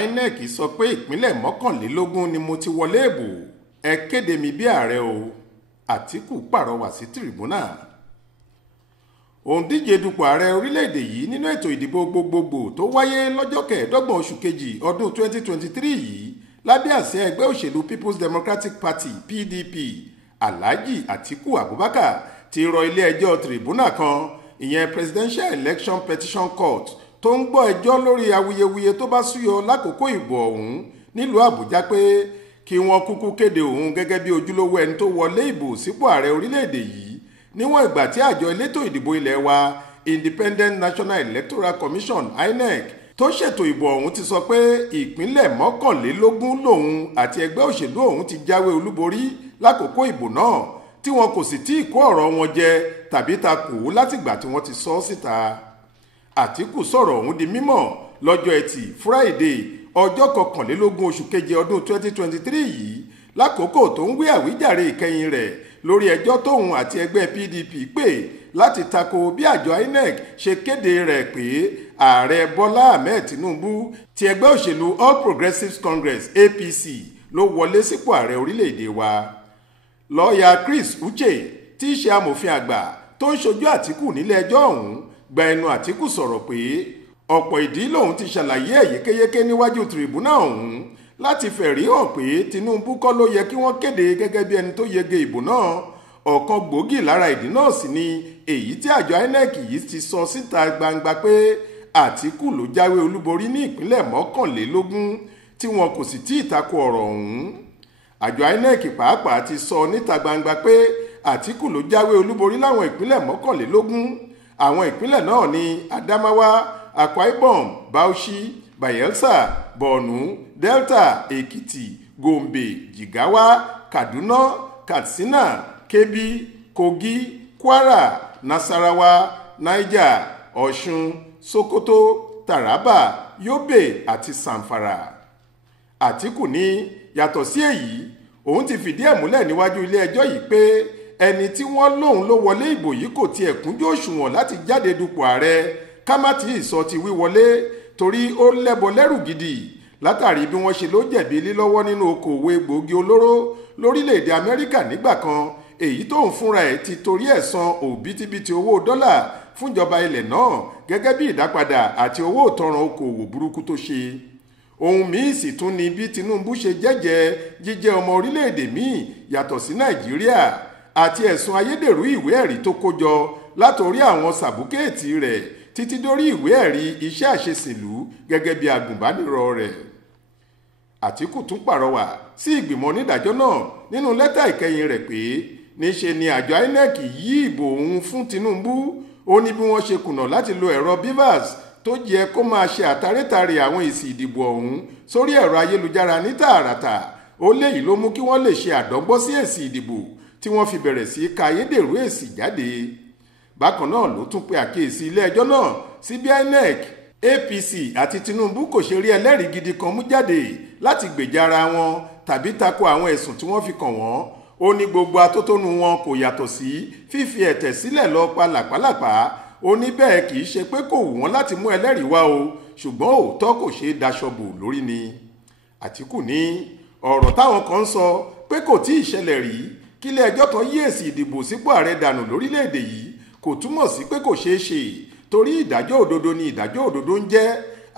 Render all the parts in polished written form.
Inec sọ pé ìpínlẹ̀ mọ́kànlélógún ni mo ti wọlé ìbò, ẹ kéde mi bí ààrẹ o. Àtíkù pàrọwà sí tìrìbùnà. Òǹdíje dupò ààrẹ orílẹ̀-èdè yìí nínú ètò ìdìbò gbogbogbò tó wáyé lọ́jọ́ kẹẹ̀ẹ́dọ́gbọ̀n oṣù kejì ọdún 2023 yìí lábẹ́ àsíá ẹgbẹ́ òṣèlú People's Democratic Party PDP, Alhaji Atiku Abubakar ti rọ ilé-ẹjọ́ tìrìbùnà kan, ìyẹn Presidential Election Petition Court, tó ń gbọ́ ẹjọ́ lórí awuyewuye tó bá súyọ lákòókò ìbò ọ̀hún nílùú Àbújá pé kí wọ́n kúkú kéde òun gẹ́gẹ́ bí ojúlówó ẹni tó wọlé ìbò sípò ààrẹ orílẹ̀-èdè yìí níwọ̀n ìgbà tí àjọ elétò ìdìbò ilẹ̀ wa Independent National Electoral Commission INEC tó ṣètò ìbò ọ̀hún ti sọ pé ìpínlẹ̀ mọ́kànlélógún lòun àti ẹgbẹ́ òṣèlú ọ̀hún ti jáwé olúborí lákòókò ìbò náà tí wọn kò sì tí ì kó ọ̀rọ̀ wọn jẹ tàbí takò látìgbà tí wọ́n ti sọ síta. Àtíkù sọ̀rọ̀ ọ̀hún di mímọ̀ lọ́jọ́ Ẹtì Friday ọjọ́ kọkànlélógún oṣù keje ọdún 2023 yìí lákòókò tó ń wí àwíjàre ìkẹyìn rẹ̀ lórí ẹjọ́ tóun àti ẹgbẹ́ PDP pè láti tako bí àjọ INEC ṣe kéde rẹ̀ pé ààrẹ Bọ́lá Ahmed Tinubu ti ẹgbẹ́ òṣèlú All Progressives Congress APC ló wọlé sípò ààrẹ orílẹ̀-èdè wa. Lọ́ọ̀yà Chris Uche tí í ṣe amòfin àgbà tó ń ṣojú Àtíkù nílé ẹjọ́ ọ̀hún gba ẹnu Àtíkù sọ̀rọ̀ pé ọ̀pọ̀ ìdí lòun ti ṣàlàyé yékéyéké níwájú tìrìbùnà ọ̀hún láti fẹ̀rí hàn pé Tinubu kọ́ ló yẹ kí wọ́n kéde gẹ́gẹ́ bí ẹni tó yege ìbò náà. Ọ̀kan gbòógì lára ìdí náà sì ni èyí tí àjọ INEC yìí ti sọ síta gbangba pé Àtíkù ló jáwé olúborí ní ìpínlẹ̀ mọ́kànlélógún tí wọn kò sì tí ì tako ọ̀rọ̀ ọ̀hún. Àjọ INEC pàápàá ti sọ níta gbangba pé Àtíkù ló jáwé olúborí láwọn ìpínlẹ̀ mọ́kànlélógún. Àwọn ìpínlẹ̀ náà ni Adamawa, Akwa Ibom, Bauchi, Bayelsa, Borno, Delta, Èkìtì, Gombe, Jigawa, Kaduna, Katsina, Kebbi, Kogi, Kwara, Nasarawa, Niger, Ọ̀ṣun, Sokoto, Taraba, Yobe àti Zamfara. Àtíkù ní yàtọ̀ sí èyí òun ti fìdí ẹ̀ múlẹ̀ níwájú ilé ẹjọ́ yìí pé ẹni tí wọ́n lóun ló wọlé ìbò yìí kò tiẹ̀ kúnjú òṣùwọ̀n láti jáde dupò ààrẹ ká má tí ì sọ ti wíwọlé torí ó lẹ́bọ lẹ́rù gidi látàrí bí wọ́n ṣe ló jẹ̀bi lílọ́wọ́ nínú okòwò egbòogi olóró lórílẹ̀‐èdè Amẹ́ríkà nígbà kan èyí tóun fúnra ẹ̀ ti torí ẹ̀ san òbítíbitì owó dọ́là fúnjọba ilẹ̀ náà gẹ́gẹ́ bí ìdápadà àti owó ìtanràn okòwò burúkú tó ṣe. Ohun míì sì tún ni bí Tinubu ṣe jẹ́jẹ́ jíjẹ́ ọmọ orílẹ̀‐èdè míì yàtọ̀ sí Nàìjíríà àti ẹ̀sùn ayédèrú ìwé ẹ̀rí tó kó jọ látòrí àwọn sàbúkẹ́ẹ̀tì rẹ̀ títí dórí ìwé ẹ̀rí iṣẹ́ àṣesìlú gẹ́gẹ́ bí agùnbánirọ̀ rẹ̀. Àtíkù tún pàrọwà sí ìgbìmọ̀ onídàájọ́ náà nínú lẹ́tà ìkẹyìn rẹ̀ pé níṣe ni àjọ INEC yí ìbò òun fún Tinubu. Ó ní bí wọ́n ṣe kùnà láti lo ẹ̀rọ BVAS tó jẹ́ kó máa ṣe àtàrétàrí àwọn èsì ìdìbò ọ̀hún sórí ẹ̀rọ ayélujára ní tààràtà. Ó léyìí ló mú kí wọ́n lè ṣe àdọ́gbọ́n sí èsì ìdìbò tí wọ́n fi bẹ̀rẹ̀ sí ka ayédèrú èsì jáde. Bákan náà ló tún pe àkíyèsí ilé ẹjọ́ náà sí bí INEC, APC àti Tinubu kò ṣe rí ẹlẹ́rìí gidi kan mú jáde láti gbèjà ara wọn tàbí tako àwọn ẹ̀sùn tí wọ́n fi kàn wọ́n. Ó ní gbogbo atótónu wọn kò yàtọ̀ sí fífi ẹ̀tẹ̀ sílẹ̀ lọ pa làpálàpá. Ó ní bẹ́ẹ̀ kì í ṣe pé kò wù wọ́n láti mú ẹlẹ́rìí wá o, ṣùgbọ́n òótọ́ kò ṣeé daṣọ bò lórí ni. Àtíkù ní ọ̀rọ̀ táwọn kan ń sọ pé kò tí ì ṣẹlẹ̀ rí kílé ẹjọ́ kan yí èsì ìdìbò sípò ààrẹ dànù lórílẹ̀‐èdè yìí kò túmọ̀ sí pé kò ṣeé ṣe torí ìdájọ́ òdodo ni ìdájọ́ òdodo ń jẹ́.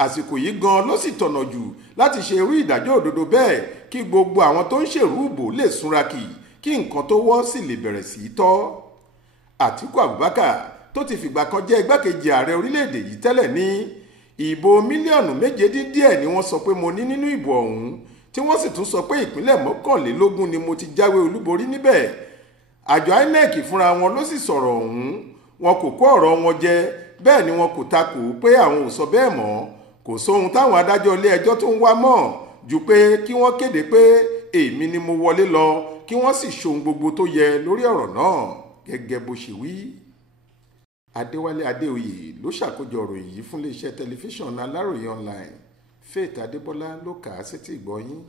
Àsìkò yìí gan ló sì tọ̀nà jù láti ṣe irú ìdájọ́ òdodo bẹ́ẹ̀ kí gbogbo àwọn tó ń ṣèrú ìbò lè súnrakì kí nǹkan tó wọ́ sì lè bẹ̀rẹ̀ sí í tọ́. Àtíkù Abubakar tó ti fìgbà kan jẹ́ igbákejì ààrẹ orílẹ̀‐èdè yìí tẹ́lẹ̀ ní ìbò mílíọ̀nù 7 díẹ̀ ni wọ́n sọ pé mo ní nínú ìbò ọ̀hún tí wọ́n sì tún sọ pé ìpínlẹ̀ mọ́kànlélógún ni mo ti jáwé olúborí níbẹ̀. Àjọ INEC fúnra wọn ló sì sọ̀rọ̀ ọ̀hún. Wọn kò kó ọ̀rọ̀ wọn jẹ bẹ́ẹ̀ ni wọn kò takò pé àwọn ò sọ bẹ́ẹ̀ mọ́. Kò sóhun táwọn adájọ́ ilé ẹjọ́ tó ń wá mọ́ ju pé kí wọ́n kéde pé èmi ni mo wọlé lọ kí wọ́n sì ṣohun gbogbo tó yẹ lórí ọ̀rọ̀ náà gẹ́gẹ́ bó ṣe wí. Adéwálé Adéoyè ló ṣàkójọ ọ̀rọ̀ yìí fún iléeṣẹ́ tẹlifíṣàn Aláròye online. Faith Adébọ́lá ló kà á sétí ìgbọ́ yín.